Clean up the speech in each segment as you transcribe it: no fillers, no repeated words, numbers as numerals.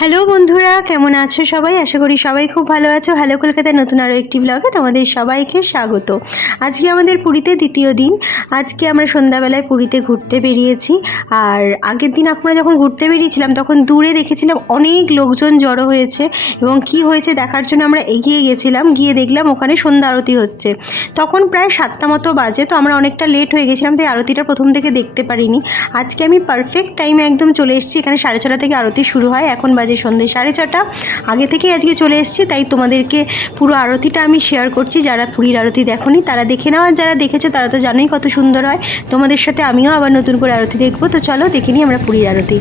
Hello বন্ধুরা, কেমন আছো সবাই? আশা করি সবাই খুব ভালো আছো। হ্যালো কলকাতার নতুন আরও একটি ব্লগে তোমাদের সবাইকে স্বাগত। আজকে আমাদের পুরীতে দ্বিতীয় দিন। আজকে আমরা সন্ধ্যাবেলায় পুরীতে ঘুরতে বেরিয়েছি। আর আগের দিন আমরা যখন ঘুরতে বেরিয়েছিলাম তখন দূরে দেখেছিলাম অনেক লোকজন জড়ো হয়েছে এবং কি হয়েছে দেখার জন্য আমরা এগিয়ে গেছিলাম। গিয়ে দেখলাম ওখানে সন্ধ্যা আরতি হচ্ছে। তখন প্রায় 7টা মতো বাজে, তো আমরা অনেকটা লেট হয়ে গেছিলাম, তাই আরতিটা প্রথম থেকে দেখতে পারিনি। আজকে আমি পারফেক্ট টাইমে একদম চলে এসেছি। এখানে 6:30 থেকে আরতি শুরু হয়, এখন বাজে সন্ধ্যে 6:30। আগে থেকেই আজকে চলে এসেছি, তাই তোমাদেরকে পুরো আরতিটা আমি শেয়ার করছি। যারা পুরীর আরতি দেখোনি তারা দেখে নাও, আর যারা দেখেছো তারা তো জানোই কত সুন্দর হয়। তোমাদের সাথে আমিও আবার নতুন করে আরতি দেখবো। তো চলো দেখে নিই আমরা পুরীর আরতি।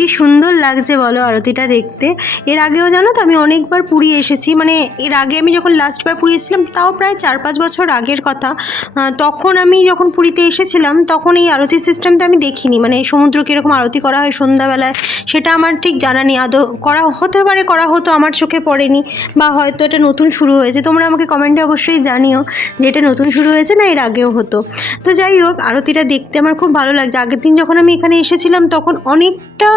কি সুন্দর লাগছে বলো আরতিটা দেখতে। এর আগেও জানো তো আমি অনেকবার পুরী এসেছি, মানে এর আগে আমি যখন লাস্টবার পুরী এসেছিলাম তাও প্রায় 4-5 বছর আগের কথা। তখন আমি যখন পুরীতে এসেছিলাম তখন এই আরতি সিস্টেমটা আমি দেখিনি, মানে এই সমুদ্র কীরকম আরতি করা হয় সন্ধ্যাবেলায় সেটা আমার ঠিক জানা নেই। আদৌ করা হতে পারে, করা হতো, আমার চোখে পড়েনি, বা হয়তো এটা নতুন শুরু হয়েছে। তোমরা আমাকে কমেন্টে অবশ্যই জানিও যে এটা নতুন শুরু হয়েছে না এর আগেও হতো। তো যাই হোক, আরতিটা দেখতে আমার খুব ভালো লাগছে। আগের দিন যখন আমি এখানে এসেছিলাম তখন অনেকটা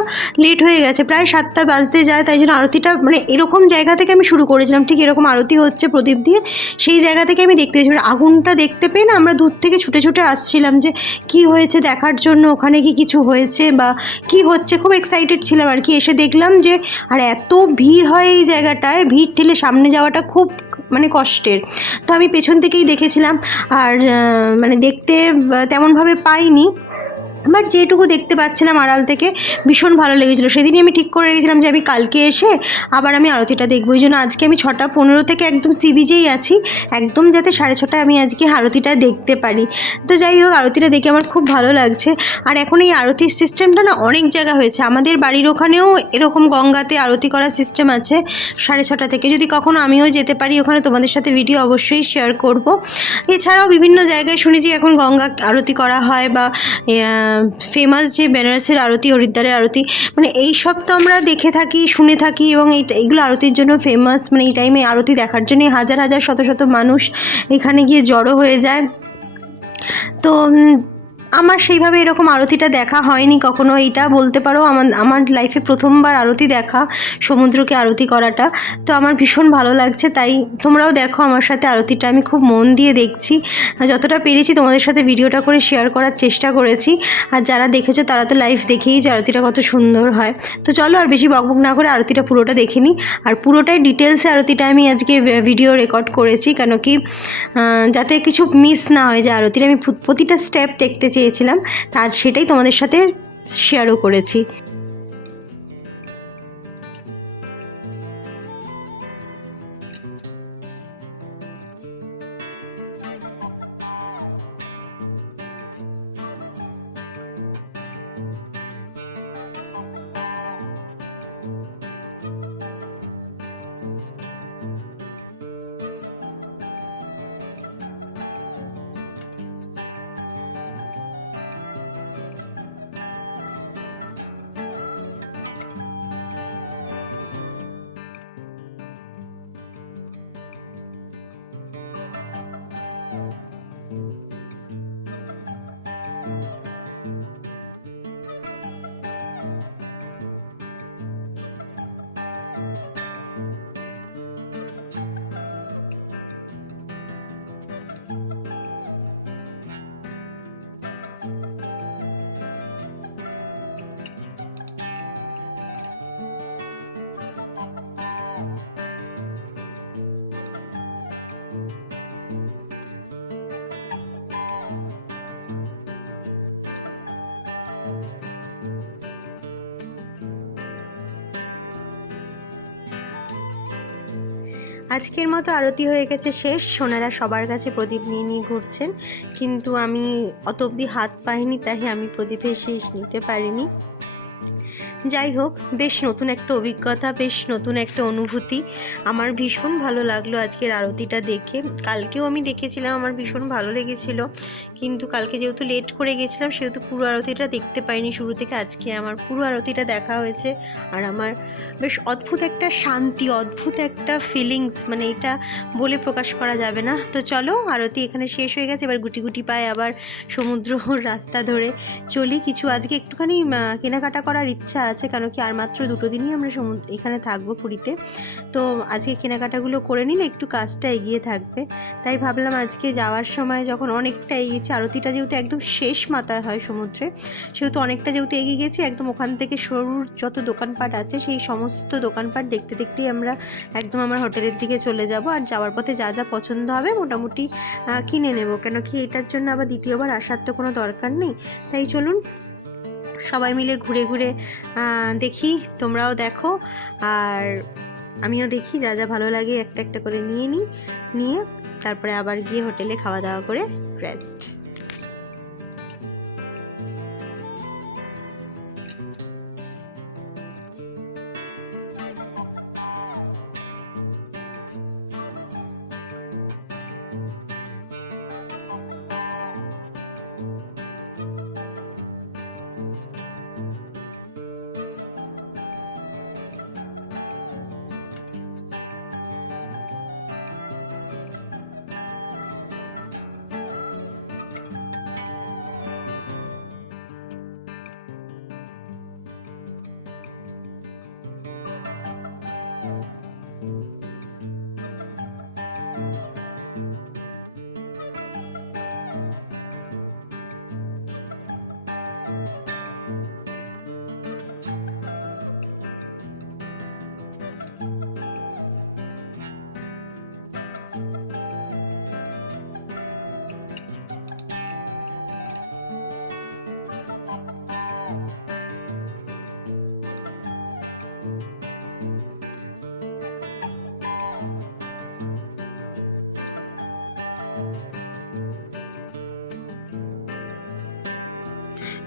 লেট হয়ে গেছে, প্রায় 7টা বাজতে যায়, তাই জন্য আরতিটা মানে এরকম জায়গা থেকে আমি শুরু করেছিলাম, ঠিক এরকম আরতি হচ্ছে প্রদীপ দিয়ে, সেই জায়গা থেকে আমি দেখতে পেয়েছি। আগুনটা দেখতে পেয়ে না আমরা দূর থেকে ছুটে ছুটে আসছিলাম যে কি হয়েছে দেখার জন্য, ওখানে কি কিছু হয়েছে বা কি হচ্ছে, খুব এক্সাইটেড ছিলাম আর কি। এসে দেখলাম যে আর এত ভিড় হয় এই জায়গাটায়, ভিড় ঠেলে সামনে যাওয়াটা খুব মানে কষ্টের। তো আমি পেছন থেকেই দেখেছিলাম, আর মানে দেখতে তেমনভাবে পাইনি, বাট যেটুকু দেখতে পাচ্ছিলাম আড়াল থেকে ভীষণ ভালো লেগেছিলো। সেদিনই আমি ঠিক করে রেখেছিলাম যে আমি কালকে এসে আবার আমি আরতিটা দেখবো। ওই জন্য আজকে আমি 6:15 থেকে একদম সি বিচেই আছি, একদম যাতে 6:30টায় আমি আজকে আরতিটা দেখতে পারি। তো যাই হোক, আরতিটা দেখে আমার খুব ভালো লাগছে। আর এখন এই আরতির সিস্টেমটা না অনেক জায়গা হয়েছে, আমাদের বাড়ির ওখানেও এরকম গঙ্গাতে আরতি করার সিস্টেম আছে 6:30 থেকে। যদি কখনো আমিও যেতে পারি ওখানে তোমাদের সাথে ভিডিও অবশ্যই শেয়ার করব। এছাড়াও বিভিন্ন জায়গায় শুনেছি এখন গঙ্গা আরতি করা হয়, বা ফেমাস যে বেনারসের আরতি, হরিদ্বারের আরতি, মানে এই সব তো আমরা দেখে থাকি, শুনে থাকি, এবং এইগুলো আরতির জন্য ফেমাস। মানে এই টাইমে আরতি দেখার জন্যই হাজার হাজার শত শত মানুষ এখানে গিয়ে জড়ো হয়ে যায়। তো আমার সেইভাবে এরকম আরতিটা দেখা হয়নি কখনো, এইটা বলতে পারো আমার লাইফে প্রথমবার আরতি দেখা, সমুদ্রকে আরতি করাটা। তো আমার ভীষণ ভালো লাগছে, তাই তোমরাও দেখো আমার সাথে আরতিটা। আমি খুব মন দিয়ে দেখছি, যতটা পেরেছি তোমাদের সাথে ভিডিওটা করে শেয়ার করার চেষ্টা করেছি। আর যারা দেখেছো তারা তো লাইভ দেখেই যে আরতিটা কত সুন্দর হয়। তো চলো আর বেশি বকবক না করে আরতিটা পুরোটা দেখে নিই। আর পুরোটাই ডিটেলসে আরতিটা আমি আজকে ভিডিও রেকর্ড করেছি, কেন কি যাতে কিছু মিস না হয়ে যায় আরতির। আমি প্রতিটা স্টেপ দেখতে চেয়েছিলাম, তার সেটাই তোমাদের সাথে শেয়ারও করেছি। আজকের মতো আরতি হয়ে গেছে শেষ। সোনারা সবার কাছে প্রদীপ নিয়ে নিয়ে ঘুরছেন, কিন্তু আমি অত অবধি হাত পাইনি, তাই আমি প্রদীপের শেষ নিতে পারিনি। যাই হোক, বেশ নতুন একটা অভিজ্ঞতা, বেশ নতুন একটা অনুভূতি। আমার ভীষণ ভালো লাগলো আজকের আরতিটা দেখে। কালকেও আমি দেখেছিলাম, আমার ভীষণ ভালো লেগেছিল, কিন্তু কালকে যেহেতু লেট করে গেছিলাম সেহেতু পুরো আরতিটা দেখতে পাইনি শুরু থেকে। আজকে আমার পুরো আরতিটা দেখা হয়েছে, আর আমার বেশ অদ্ভুত একটা শান্তি, অদ্ভুত একটা ফিলিংস, মানে এটা বলে প্রকাশ করা যাবে না। তো চলো, আরতি এখানে শেষ হয়ে গেছে, এবার গুটি গুটি পায়ে আবার সমুদ্র রাস্তা ধরে চলি। কিছু আজকে একটুখানি কেনাকাটা করার ইচ্ছা আছে, কেন কি আর মাত্র 2 দিনই আমরা এখানে থাকবো পুরীতে। তো আজকে কেনাকাটাগুলো করে নিলে একটু কাজটা এগিয়ে থাকবে, তাই ভাবলাম আজকে যাওয়ার সময় যখন অনেকটা এগিয়েছে, আরতিটা যেহেতু একদম শেষ মাথায় হয় সমুদ্রে, সেহেতু অনেকটা যেহেতু এগিয়ে গেছি, একদম ওখান থেকে সরুর যত দোকানপাট আছে সেই সমস্ত দোকানপাট দেখতে দেখতেই আমরা একদম আমার হোটেলের দিকে চলে যাব। আর যাওয়ার পথে যা যা পছন্দ হবে মোটামুটি কিনে নেব, কেন কি এটার জন্য আবার দ্বিতীয়বার আসার তো কোনো দরকার নেই। তাই চলুন সবাই মিলে ঘুরে ঘুরে দেখি, তোমরাও দেখো আর আমিও দেখি, যা যা ভালো লাগে একটা একটা করে নিয়ে তারপরে আবার গিয়ে হোটেলে খাওয়া দাওয়া করে রেস্ট।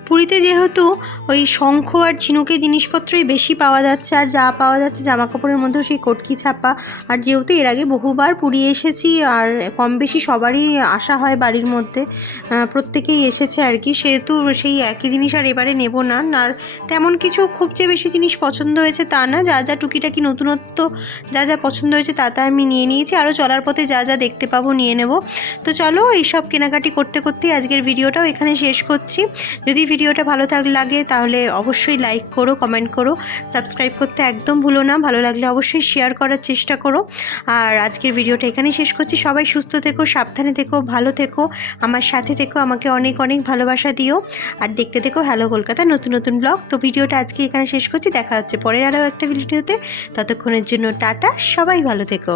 পুরীতে যেহেতু ওই শঙ্খ আর ঝিনুকের জিনিসপত্রই বেশি পাওয়া যাচ্ছে, আর যা পাওয়া যাচ্ছে জামা কাপড়ের মধ্যেও সেই কটকি ছাপা। আর যেহেতু এর আগে বহুবার পুরী এসেছি, আর কম বেশি সবারই আসা হয় বাড়ির মধ্যে, প্রত্যেকেই এসেছে আর কি, সেহেতু সেই একই জিনিস আর এবারে নেব না। আর তেমন কিছু খুব যে বেশি জিনিস পছন্দ হয়েছে তা না, যা যা টুকিটাকি নতুনত্ব যা যা পছন্দ হয়েছে তা আমি নিয়ে নিয়েছি, আরও চলার পথে যা যা দেখতে পাবো নিয়ে নেব। তো চলো, এইসব কেনাকাটি করতে করতেই আজকের ভিডিওটাও এখানে শেষ করছি। যদি ভিডিওটা ভালো লাগে তাহলে অবশ্যই লাইক করো, কমেন্ট করো, সাবস্ক্রাইব করতে একদম ভুলো না। ভালো লাগলে অবশ্যই শেয়ার করার চেষ্টা করো। আর আজকের ভিডিওটা এখানেই শেষ করছি। সবাই সুস্থ থেকো, সাবধানে থেকো, ভালো থেকো, আমার সাথে থেকো, আমাকে অনেক অনেক ভালোবাসা দিও, আর দেখতে থেকো হ্যালো কলকাতা নতুন নতুন ব্লগ। তো ভিডিওটা আজকে এখানে শেষ করছি, দেখা হচ্ছে পরের আরও একটা ভিডিওতে। ততক্ষণের জন্য টাটা, সবাই ভালো থেকো।